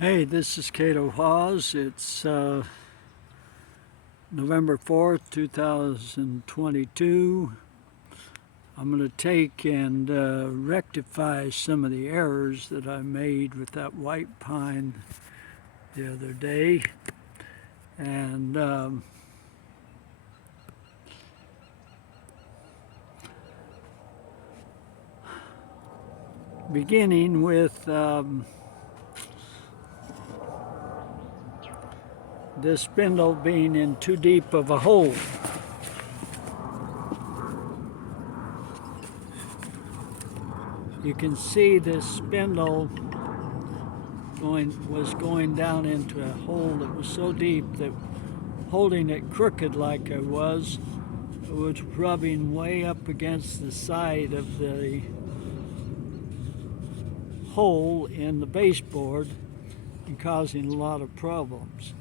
Hey, this is Cato Hawes. It's November 4th, 2022. I'm going to take and rectify some of the errors that I made with that white pine the other day. And beginning with this spindle being in too deep of a hole. You can see this spindle was going down into a hole that was so deep that holding it crooked like I was, it was rubbing way up against the side of the hole in the baseboard and causing a lot of problems.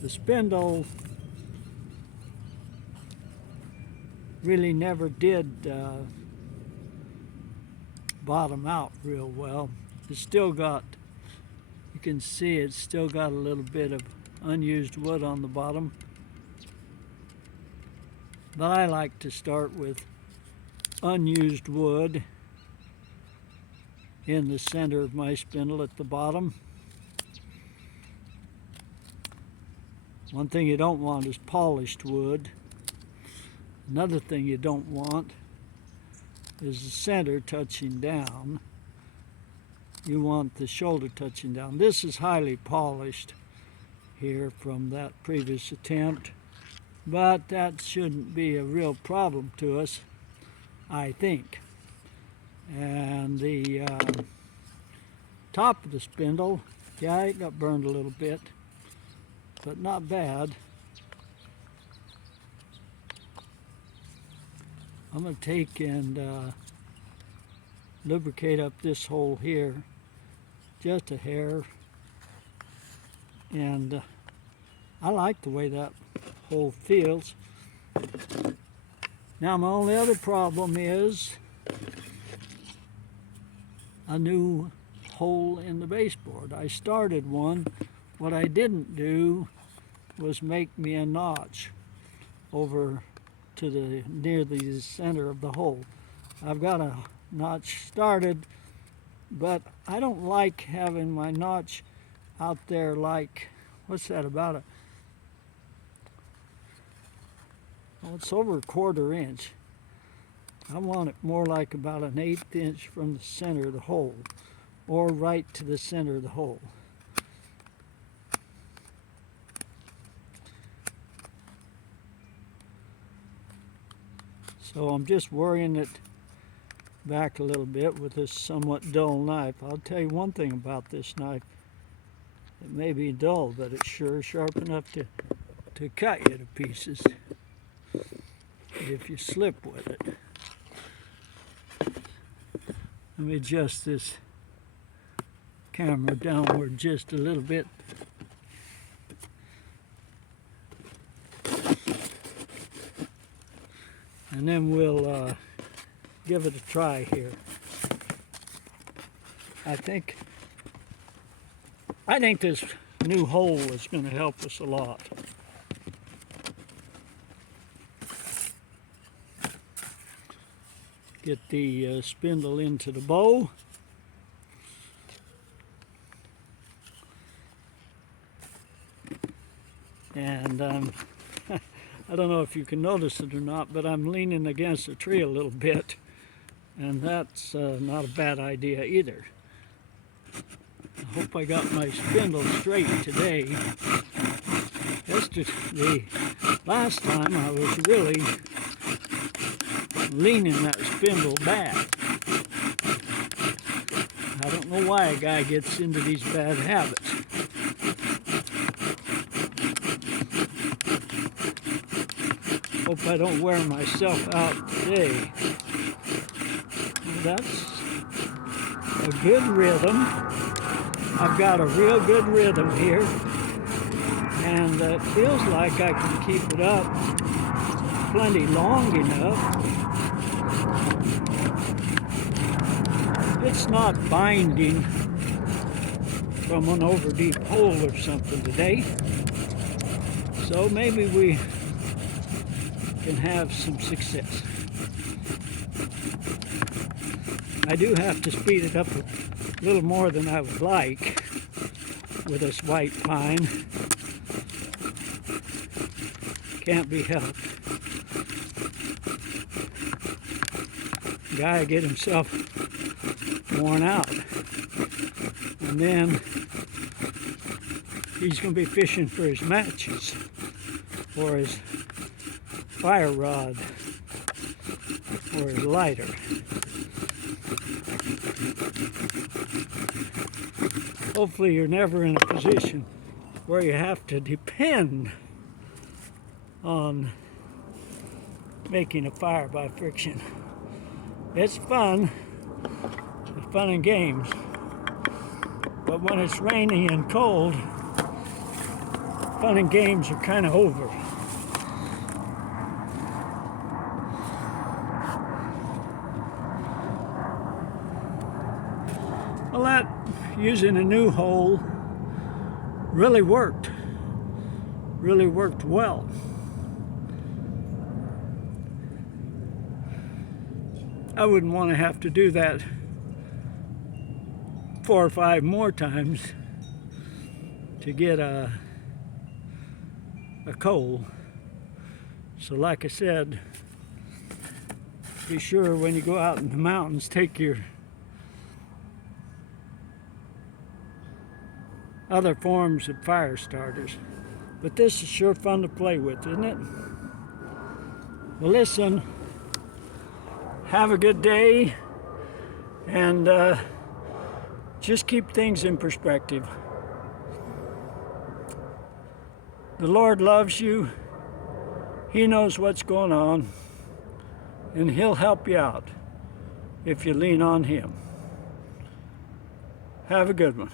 The spindle really never did bottom out real well. It's still got, you can see it's still got a little bit of unused wood on the bottom. But I like to start with unused wood in the center of my spindle at the bottom. One thing you don't want is polished wood. Another thing you don't want is the center touching down. You want the shoulder touching down. This is highly polished here from that previous attempt, but that shouldn't be a real problem to us, I think. And the top of the spindle, yeah, it got burned a little bit, but not bad. I'm going to take and lubricate up this hole here just a hair, and I like the way that hole feels. Now my only other problem is a new hole in the baseboard. I started one. What I didn't do was make me a notch over to the near the center of the hole. I've got a notch started, but I don't like having my notch out there like, what's that, about it's over a 1/4 inch. I want it more like about an 1/8 inch from the center of the hole, or right to the center of the hole. So I'm just worrying it back a little bit with this somewhat dull knife. I'll tell you one thing about this knife. It may be dull, but it's sure sharp enough to cut you to pieces if you slip with it. Let me adjust this camera downward just a little bit. And then we'll give it a try here. I think this new hole is going to help us a lot. Get the spindle into the bow. And I don't know if you can notice it or not, but I'm leaning against a tree a little bit, and that's not a bad idea either. I hope I got my spindle straight today. The last time I was really leaning that spindle bad. I don't know why a guy gets into these bad habits. Hope I don't wear myself out today. That's a good rhythm. I've got a real good rhythm here, and it feels like I can keep it up plenty long enough. It's not binding from an over deep hole or something today. So maybe we can have some success. I do have to speed it up a little more than I would like with this white pine. Can't be helped. Guy get himself worn out, and then he's going to be fishing for his matches or his fire rod or his lighter. Hopefully you're never in a position where you have to depend on making a fire by friction. It's fun and games, but when it's rainy and cold, fun and games are kind of over. Well, that using a new hole really worked well. I wouldn't want to have to do that 4 or 5 more times to get a coal. So like I said, be sure when you go out in the mountains, take your other forms of fire starters. But this is sure fun to play with, isn't it? Well, listen, have a good day, and just keep things in perspective. The Lord loves you. He knows what's going on, and He'll help you out if you lean on Him. Have a good one.